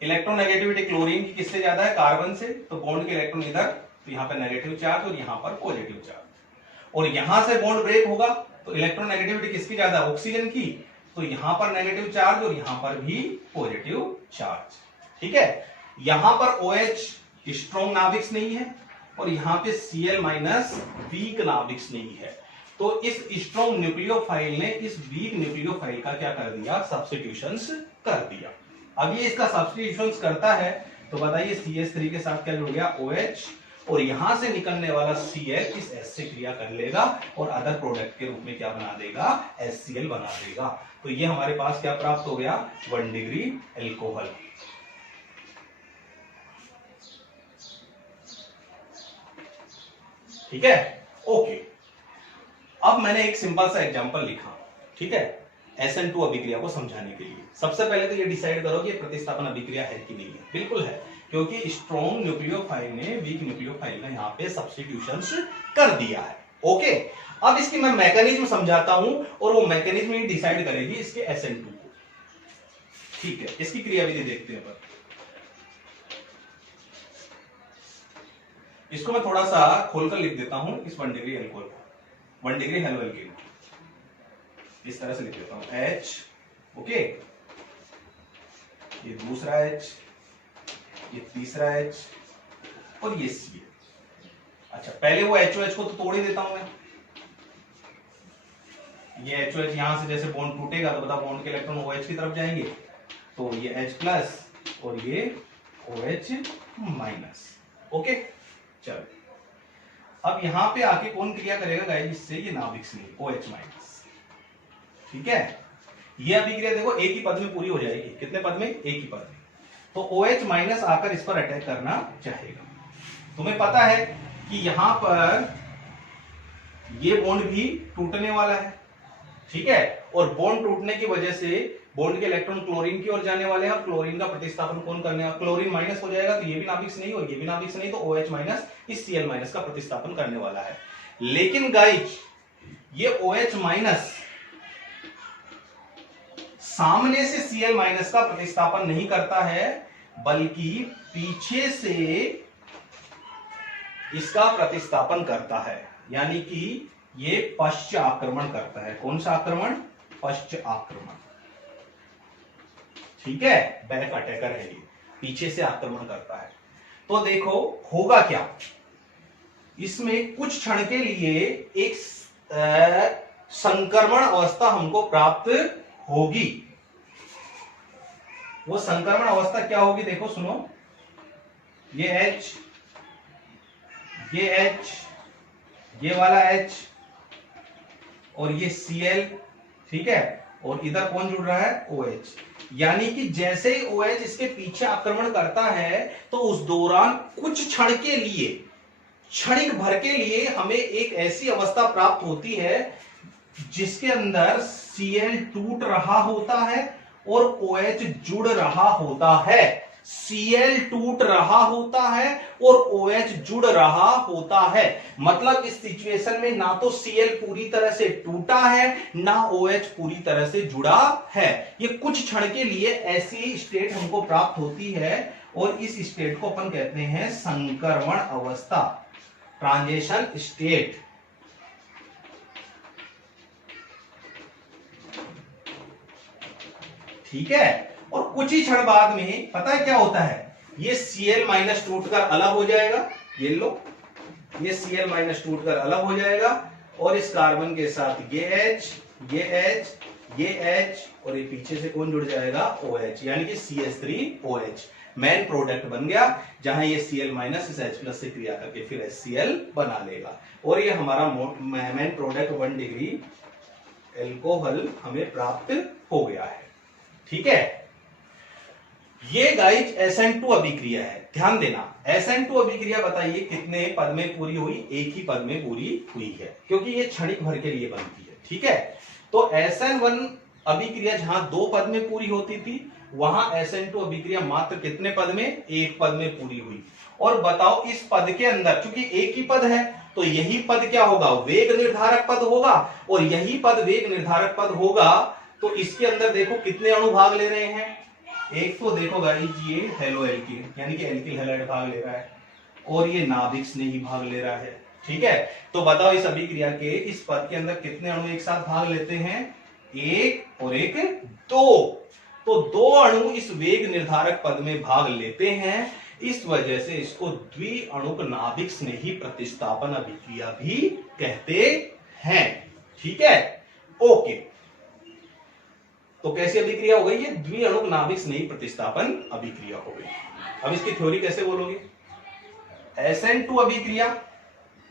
इलेक्ट्रोनेगेटिविटी क्लोरीन की किससे ज्यादा है, कार्बन से, तो बॉन्ड के इलेक्ट्रॉन इधर, तो यहां पर नेगेटिव चार्ज और यहां पर पॉजिटिव चार्ज। और यहां से बॉन्ड ब्रेक होगा तो इलेक्ट्रोनेगेटिविटी किसकी ज्यादा, ऑक्सीजन की, तो यहां पर नेगेटिव चार्ज और यहां पर भी पॉजिटिव चार्ज। ठीक है, यहां पर OH स्ट्रॉन्ग नाभिक स्नेही है और यहां पे Cl माइनस वीक नाभिक स्नेही है। तो इस स्ट्रॉन्ग न्यूक्लियोफाइल ने इस वीक न्यूक्लियोफाइल का क्या कर दिया, सब्स्टिट्यूशंस कर दिया। अब ये इसका सब्स्टिट्यूशंस करता है तो बताइए CH3 के साथ क्या जुड़ गया, OH, और यहां से निकलने वाला Cl इस S से क्रिया कर लेगा और अदर प्रोडक्ट के रूप में क्या बना देगा, HCl बना देगा। तो ये हमारे पास क्या प्राप्त हो गया, 1 डिग्री एल्कोहल। ठीक है, ओके। अब मैंने एक सिंपल सा एग्जांपल लिखा, ठीक है, SN2 अभिक्रिया को समझाने के लिए। सबसे पहले तो ये डिसाइड करो कि प्रतिस्थापन अभिक्रिया है कि नहीं है। बिल्कुल है, क्योंकि स्ट्रॉन्ग न्यूक्लियोफाइल ने वीक न्यूक्लियोफाइल का यहाँ पे सब्स्टिट्यूशंस कर दिया है। ओके, अब इसकी मैं मैकेनिज्म समझाता हूं और वो मैकेनिज्म ही डिसाइड करेगी इसके SN2 को। ठीक है, इसकी क्रियाविधि देखते हैं। इसको मैं थोड़ा सा खोलकर लिख देता हूं, इस 1 डिग्री एल्कोहल को 1 डिग्री हेलो एल्केन इस तरह से लिख देता हूं H, ओके, ये दूसरा H, ये तीसरा H और ये C। अच्छा, पहले वो HOH को तो तोड़ ही देता हूं मैं। ये HOH यहां से जैसे बॉन्ड टूटेगा तो बता बॉन्ड के इलेक्ट्रॉन OH की तरफ जाएंगे, तो ये H प्लस और ये OH माइनस, ओके। चलो, अब यहां पे आके कौन क्रिया करेगा गाइस, इससे ये नाभिक से OH माइनस, ठीक है। ये अभिक्रिया देखो एक ही पद में पूरी हो जाएगी। कितने पद में? एक ही पद में। तो OH माइनस आकर इस पर अटैक करना चाहेगा। तुम्हें पता है कि यहां पर ये बॉन्ड भी टूटने वाला है, ठीक है, और बॉन्ड टूटने की वजह से बॉन्ड के इलेक्ट्रॉन क्लोरीन की ओर जाने वाले हैं और क्लोरीन का प्रतिस्थापन कौन करने वाला? क्लोरीन माइनस हो जाएगा, तो ये भी नाभिक से नहीं और ये भी नाभिक से नहीं, तो OH माइनस इस Cl माइनस का प्रतिस्थापन करने वाला है। लेकिन गाइस ये OH माइनस सामने से Cl माइनस का प्रतिस्थापन नहीं करता है, बल्कि पीछे से इसका प्रतिस्थापन करता है, यानी कि ये पश्च आक्रमण करता है। कौन सा आक्रमण? पश्च आक्रमण, ठीक है, बैक अटैकर है ये, पीछे से आक्रमण करता है। तो देखो होगा क्या, इसमें कुछ क्षण के लिए एक संक्रमण अवस्था हमको प्राप्त होगी। वो संक्रमण अवस्था क्या होगी? देखो सुनो, ये H, ये H, ये वाला H और ये Cl, ठीक है, और इधर कौन जुड़ रहा है? OH। यानी कि जैसे ही OH इसके पीछे आक्रमण करता है तो उस दौरान कुछ क्षण के लिए, क्षणिक भर के लिए हमें एक ऐसी अवस्था प्राप्त होती है जिसके अंदर Cl टूट रहा होता है और OH जुड़ रहा होता है। Cl टूट रहा होता है और OH जुड़ रहा होता है। मतलब इस सिचुएशन में ना तो Cl पूरी तरह से टूटा है, ना OH पूरी तरह से जुड़ा है। ये कुछ क्षण के लिए ऐसी स्टेट हमको प्राप्त होती है और इस स्टेट को अपन कहते हैं संक्रमण अवस्था, ट्रांजिशन स्टेट। ठीक है, और कुछ ही क्षण बाद में पता है क्या होता है, ये Cl माइनस टूटकर अलग हो जाएगा, ये लो, ये Cl माइनस टूटकर अलग हो जाएगा और इस कार्बन के साथ ये H, ये H, ये H और ये पीछे से कौन जुड़ जाएगा? OH, यानी कि CH3OH मेन प्रोडक्ट बन गया, जहां ये Cl माइनस इस H प्लस से क्रिया करके फिर HCl बना लेगा और ये हमारा मेन प्रोडक्ट 1 डिग्री एल्कोहल हमें प्राप्त हो गया है। ठीक है, ये गाइस SN2 अभिक्रिया है। ध्यान देना, SN2 अभिक्रिया बताइए कितने पद में पूरी हुई? एक ही पद में पूरी हुई है, क्योंकि ये क्षणिक भर के लिए बनती है। ठीक है, तो SN1 अभिक्रिया जहां 2 पद में पूरी होती थी, वहां SN2 अभिक्रिया मात्र कितने पद में? एक पद में पूरी हुई। और बताओ इस पद के अंदर, क्योंकि एक ही पद है, तो यही पद क्या होगा? वेग निर्धारक पद होगा, और यही पद वेग निर्धारक पद होगा। तो इसके अंदर देखो कितने अणु भाग ले रहे हैं? एक तो देखो गाइस ये हेलो एल्किल, यानी कि एल्किल हैलाइड भाग ले रहा है, और ये नाभिक स्नेही भाग ले रहा है। ठीक है, तो बताओ इस अभिक्रिया के इस पद के अंदर कितने अणु एक साथ भाग लेते हैं? एक और एक 2। तो 2 अणु इस वेग निर्धारक पद में भाग लेते हैं, इस वजह से इसको द्विअणुक नाभिक स्नेही प्रतिस्थापन अभिक्रिया भी कहते हैं। ठीक है, ओके, तो कैसी अभिक्रिया हो गई? ये द्विअणुक नाभिक स्नेही प्रतिस्थापन अभिक्रिया हो गई। अब इसकी थ्योरी कैसे बोलोगे? SN2 अभिक्रिया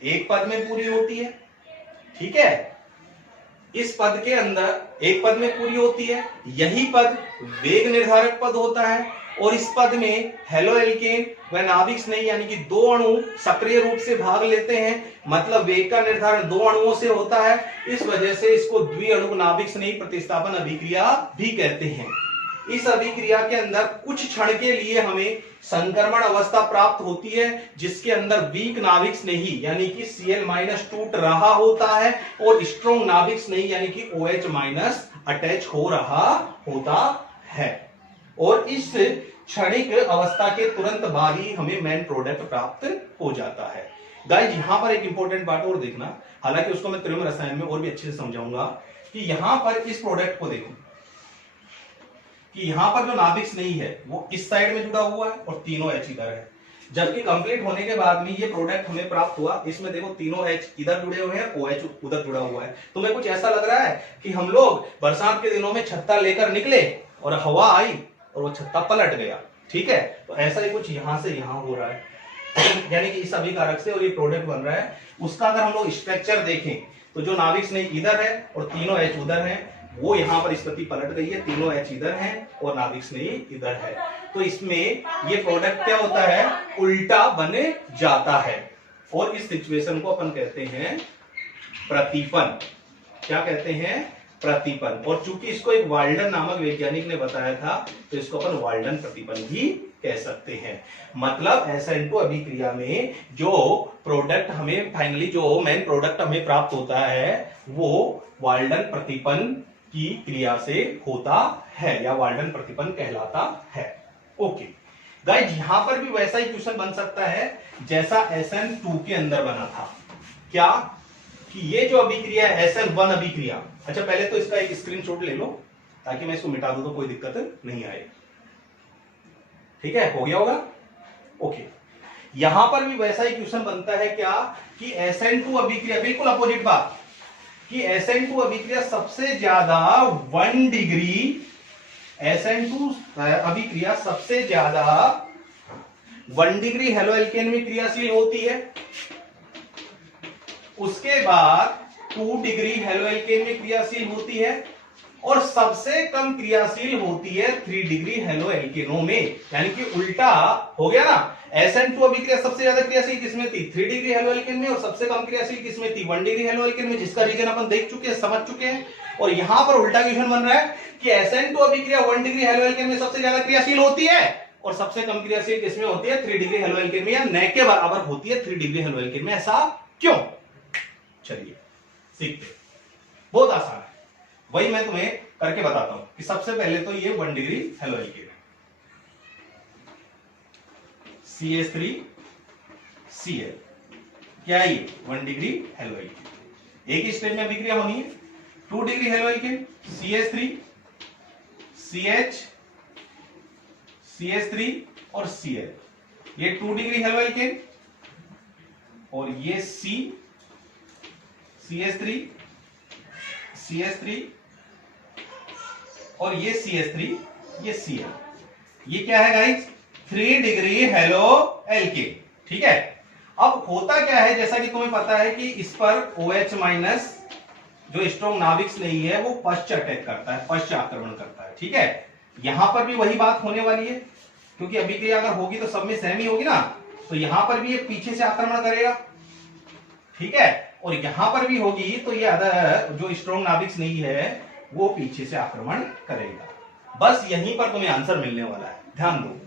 एक पद में पूरी होती है, ठीक है, इस पद के अंदर एक पद में पूरी होती है, यही पद वेग निर्धारक पद होता है, और इस पद में हेलो एल्केन व नाभिक स्नेही यानी कि 2 अणु सक्रिय रूप से भाग लेते हैं। मतलब वेग का निर्धारण 2 अणुओं से होता है, इस वजह से इसको द्विअणुक नाभिक स्नेही प्रतिस्थापन अभिक्रिया भी कहते हैं। इस अभिक्रिया के अंदर कुछ क्षण के लिए हमें संक्रमण अवस्था प्राप्त होती है, जिसके अंदर वीक नाभिक स्नेही यानी कि Cl माइनस टूट रहा होता है और स्ट्रॉन्ग नाभिक स्नेही यानी कि OH माइनस अटैच हो रहा होता है। और इस क्षणिक अवस्था के तुरंत बाद ही हमें मेन प्रोडक्ट प्राप्त हो जाता है। गाइस यहां पर एक इंपॉर्टेंट बात और देखना, हालांकि उसको मैं त्रिम रसायन में और भी अच्छे से समझाऊंगा, कि यहां पर इस प्रोडक्ट को देखो कि यहां पर जो नाभिक नहीं है वो इस साइड में जुड़ा हुआ है और तीनों एच इधर है, जबकि कंप्लीट होने के बाद में ये प्रोडक्ट हमें प्राप्त हुआ, इसमें देखो तीनों एच इधर जुड़े हुए हैं, OH उधर जुड़ा हुआ है। तुम्हें कुछ ऐसा लग रहा है कि हम लोग बरसात के दिनों में छत्ता लेकर निकले और हवा आई और वो छत्ता पलट गया, ठीक है? तो ऐसा ही कुछ यहां से यहां हो रहा है, यानी कि इस अभिकारक से और ये प्रोडक्ट बन रहा है। उसका अगर हम लोग स्ट्रक्चर देखें तो जो नाभिक स्नेह इधर है और तीनों एच उधर है, वो यहां पर स्थिति पलट गई है, तीनों एच इधर हैं और नाभिक स्नेह इधर है। तो इसमें ये प्रोडक्ट क्या होता है, उल्टा बन जाता है और इस सिचुएशन को अपन कहते हैं प्रतिपन। क्या कहते हैं? प्रतिपन। और चूंकि इसको एक वाल्डन नामक वैज्ञानिक ने बताया था तो इसको अपन वाल्डन प्रतिपन भी कह सकते हैं। मतलब SN2 अभिक्रिया में जो प्रोडक्ट हमें फाइनली जो मेन प्रोडक्ट हमें प्राप्त होता है वो वाल्डन प्रतिपन की क्रिया से होता है या वाल्डन प्रतिपन कहलाता है। ओके गाइस, यहां पर भी वैसा ही क्वेश्चन बन सकता है जैसा SN2 के अंदर बना था। क्या कि ये जो अभिक्रिया है SN1 अभिक्रिया, अच्छा पहले तो इसका एक स्क्रीनशॉट ले लो ताकि मैं इसको मिटा दूं तो कोई दिक्कत नहीं आए। ठीक है, हो गया होगा? ओके, यहां पर भी वैसा ही क्वेश्चन बनता है क्या कि SN2 अभिक्रिया, बिल्कुल अपोजिट बात, कि SN2 अभिक्रिया सबसे ज्यादा 1 डिग्री, SN2 अभिक्रिया सबसे ज्यादा 1 डिग्री हेलोएल्केन में क्रियाशील होती है, उसके बाद 2 डिग्री हेलोएल्केन में क्रियाशील होती है और सबसे कम क्रियाशील होती है 3 डिग्री हेलोएल्केनों में। यानी कि उल्टा हो गया ना, SN2 अभिक्रिया सबसे ज्यादा क्रियाशील किसमें थी? 3 डिग्री हेलोएल्केन में, और सबसे कम क्रियाशील किसमें थी? 1 डिग्री हेलोएल्केन में, जिसका रीजन अपन देख चुके हैं, समझ चुके हैं। और यहां पर उल्टा क्वेश्चन बन रहा है कि SN2 अभिक्रिया 1 डिग्री हेलोएल्केन में सबसे ज्यादा क्रियाशील होती है और सबसे कम क्रियाशील किसमें होती है? 3 डिग्री हेलोएल्केन में, या न के बराबर होती है 3 डिग्री हेलोएल्केन में। ऐसा क्यों? चलिए सीखते, बहुत आसान है, वही मैं तुम्हें करके बताता हूं कि सबसे पहले तो ये 1 डिग्री हेलोएल्केन CH3 Cl, क्या है ये? 1 डिग्री हेलोएल्केन। एक ही स्टेज में अभिक्रिया होनी है। 2 degree haloalkane CH3 CH CH3 और Cl, ये 2 डिग्री हेलोएल्केन, और ये C CH3 CH3 और ये CH3 ये Cl, ये क्या है गाइस? 3 degree haloalkane. ठीक है, अब होता क्या है, जैसा कि तुम्हें पता है कि इस पर OH माइनस जो स्ट्रॉन्ग नाभिक नहीं है वो पश्च अटैक करता है, पश्च आक्रमण करता है। ठीक है, यहां पर भी वही बात होने वाली है, क्योंकि अभिक्रिया अगर होगी तो सब में सेम ही होगी ना, तो यहां पर भी ये पीछे से आक्रमण करेगा। ठीक है, और यहां पर भी होगी तो ये अदर जो स्ट्रॉन्ग नाभिक नहीं है वो पीछे से आक्रमण करेगा। बस यहीं पर तुम्हें आंसर मिलने वाला है, ध्यान दो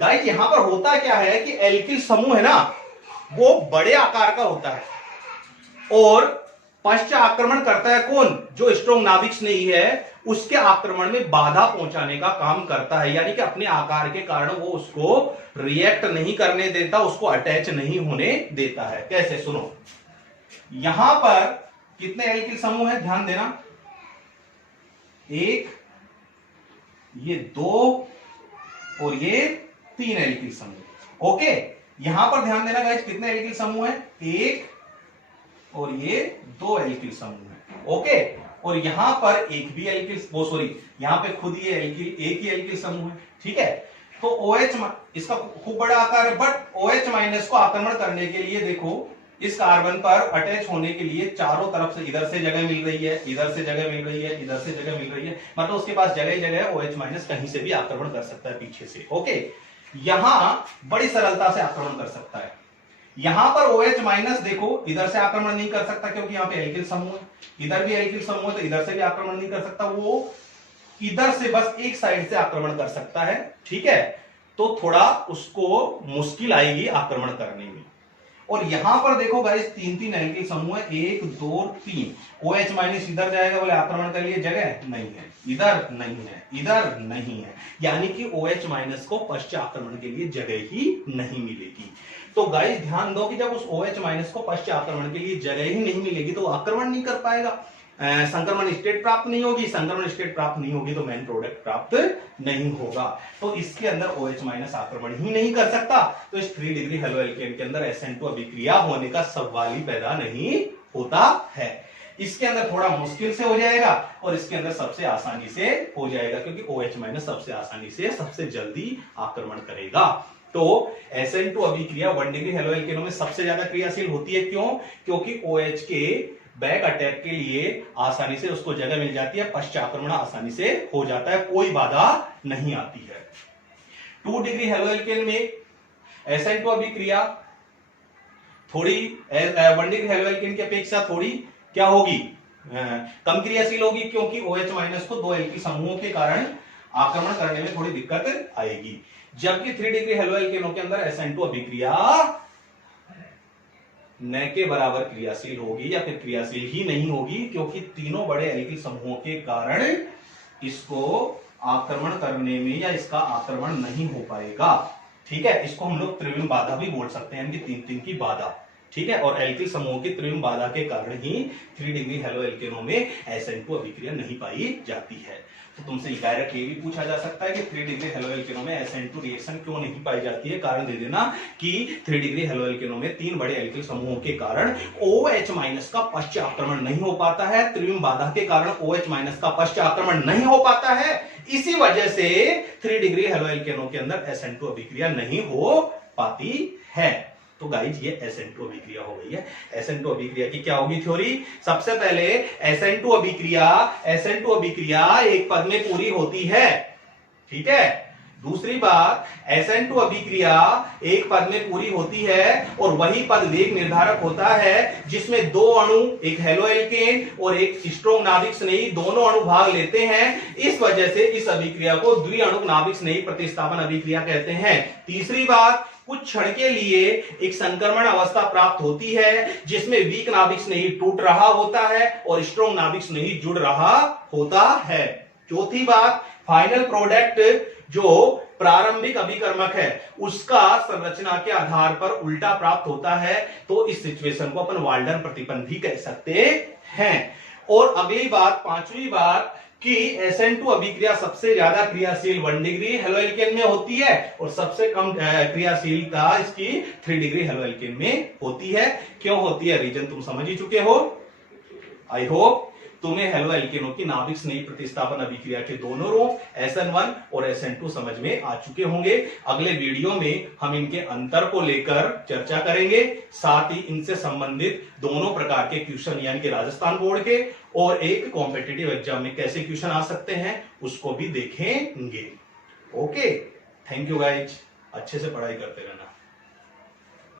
गाइस। यहां पर होता क्या है कि एल्किल समूह है ना वो बड़े आकार का होता है और पश्च आक्रमण करता है कौन? जो स्ट्रॉन्ग नाभिक नहीं है उसके आक्रमण में बाधा पहुंचाने का काम करता है, यानी कि अपने आकार के कारण वो उसको रिएक्ट नहीं करने देता, उसको अटैच नहीं होने देता है। कैसे? सुनो, यहां पर कितने एल्किल समूह है? ध्यान देना, 1, ये 2 और ये 3 एल्किल समूह। ओके, यहां पर ध्यान देना गाइस, कितने एल्किल समूह है? 1 और ये 2 एल्किल समूह है। ओके, और यहां पर एक भी एल्किल, वो सॉरी, यहां पे खुद ये एल्किल, एक ही एल्किल समूह है। ठीक है, तो OH इसका खूब बड़ा आकार है, बट OH माइनस को आक्रमण करने के लिए देखो इस कार्बन पर अटैच होने के लिए चारों तरफ से, इधर से जगह मिल रही है, इधर से जगह मिल रही है, इधर से जगह मिल रही है, मतलब उसके पास जगह ही जगह OH माइनस कहीं से भी आक्रमण कर सकता है पीछे से। ओके, यहां बड़ी सरलता से आक्रमण कर सकता है। यहां पर OH माइनस देखो इधर से आक्रमण नहीं कर सकता क्योंकि यहां पे एल्किल समूह है, इधर भी एल्किल समूह है, तो इधर से भी आक्रमण नहीं कर सकता, वो इधर से बस एक साइड से आक्रमण कर सकता है। ठीक है, तो थोड़ा उसको मुश्किल आएगी आक्रमण करने में। और यहां पर देखो गाइस 3 एल्किल समूह है, 1 2 3। OH माइनस इधर जाएगा, बोले आक्रमण के लिए जगह नहीं है, इधर नहीं है, इधर नहीं है, यानी कि OH माइनस को पश्चात आक्रमण के लिए जगह ही नहीं मिलेगी। तो गाइस ध्यान दो कि जब उस OH माइनस को पश्चात आक्रमण के लिए जगह ही नहीं मिलेगी तो आक्रमण नहीं कर पाएगा, संक्रमण स्टेट प्राप्त नहीं होगी, संक्रमण स्टेट प्राप्त नहीं होगी तो मेन प्रोडक्ट प्राप्त नहीं होगा। तो इसके अंदर OH माइनस आक्रमण ही नहीं कर सकता, तो इस 3 डिग्री हेलोएल्केन के अंदर SN2 अभिक्रिया होने का सवाल ही पैदा नहीं होता है। इसके अंदर थोड़ा मुश्किल से हो जाएगा और इसके अंदर सबसे आसानी से हो जाएगा, क्योंकि OH माइनस सबसे आसानी से सबसे जल्दी आक्रमण करेगा। तो SN2 अभिक्रिया 1 डिग्री हेलोएल्केनों में सबसे ज्यादा क्रियाशील होती है। क्यों? क्योंकि OH के बैक अटैक के लिए आसानी से उसको जगह मिल जाती है, पश्चात आक्रमण आसानी से हो जाता है, कोई बाधा नहीं आती है। 2 डिग्री हेलोएल्केन में SN2 अभिक्रिया थोड़ी 1 डिग्री हेलोएल्केन की अपेक्षा थोड़ी क्या होगी, कम क्रियाशील होगी, क्योंकि OH माइनस को 2 एल्किल समूहों के कारण आक्रमण करने में थोड़ी दिक्कत आएगी। जबकि 3 डिग्री हेलोएल्केनों के अंदर SN2 अभिक्रिया न के बराबर क्रियाशील होगी या फिर क्रियाशील ही नहीं होगी, क्योंकि तीनों बड़े एल्किल समूहों के कारण इसको आक्रमण करने में या इसका आक्रमण नहीं हो पाएगा। ठीक है, इसको हम लोग त्रिविम बाधा भी बोल सकते हैं, इनकी 3-3 की बाधा। ठीक है, और एल्किल समूहों की त्रिविम बाधा के कारण ही 3 डिग्री हेलोएल्केनों में SN2 अभिक्रिया नहीं पाई जाती है। तो तुमसे डायरेक्ट ये भी पूछा जा सकता है कि 3 डिग्री हेलोएल्केनों में SN2 रिएक्शन क्यों नहीं पाई जाती है। कारण दे देना कि 3 डिग्री हेलोएल्केनों में 3 बड़े एल्किल समूहों के कारण OH माइनस का पश्चात आक्रमण नहीं हो पाता है, त्रिविम बाधा के कारण OH माइनस का पश्चात आक्रमण नहीं हो पाता है। इसी वजह से 3 डिग्री हेलोएल्केनों के अंदर SN2 अभिक्रिया नहीं हो पाती है। तो गाइज ये SN2 अभिक्रिया हो गई है। SN2 अभिक्रिया की क्या होगी थ्योरी? सबसे पहले SN2 अभिक्रिया एक पद में पूरी होती है। ठीक है, दूसरी बात SN2 अभिक्रिया एक पद में पूरी होती है और वही पद वेग निर्धारक होता है जिसमें 2 अणु, एक हेलोएल्केन और एक स्ट्रोंग नाभिक स्नेही, दोनों अणु भाग लेते हैं। इस वजह से इस अभिक्रिया को द्विअणुक नाभिक स्नेही प्रतिस्थापन अभिक्रिया कहते हैं। तीसरी बात, कुछ क्षण के लिए एक संक्रमण अवस्था प्राप्त होती है जिसमें वीक नाभिक स्नेही टूट रहा होता है और स्ट्रोंग नाभिक स्नेही जुड़ रहा होता है। चौथी बात, फाइनल प्रोडक्ट जो प्रारंभिक अभिकर्मक है उसका संरचना के आधार पर उल्टा प्राप्त होता है। तो इस सिचुएशन को अपन वाल्डन प्रतिपन्न भी कह सकते हैं। और अगली बात, पांचवी बात, कि SN2 अभिक्रिया सबसे ज्यादा क्रियाशील 1 डिग्री हेलोएल्केन में होती है और सबसे कम क्रियाशीलता इसकी 3 डिग्री हेलोएल्केन में होती है। क्यों होती है, रीजन तुम समझ ही चुके हो। आई होप तुम्हें हेलोएल्केनों की नाभिक स्नेही प्रतिस्थापन अभिक्रिया के दोनों रूप SN1 और SN2 समझ में आ चुके होंगे। अगले वीडियो में हम इनके अंतर को लेकर चर्चा करेंगे, साथ ही इनसे संबंधित दोनों प्रकार के क्वेश्चन यानी कि राजस्थान बोर्ड के और एक कॉम्पिटिटिव एग्जाम में कैसे क्वेश्चन आ सकते हैं उसको भी देखेंगे। ओके, थैंक यू गाइज, अच्छे से पढ़ाई करते रहना।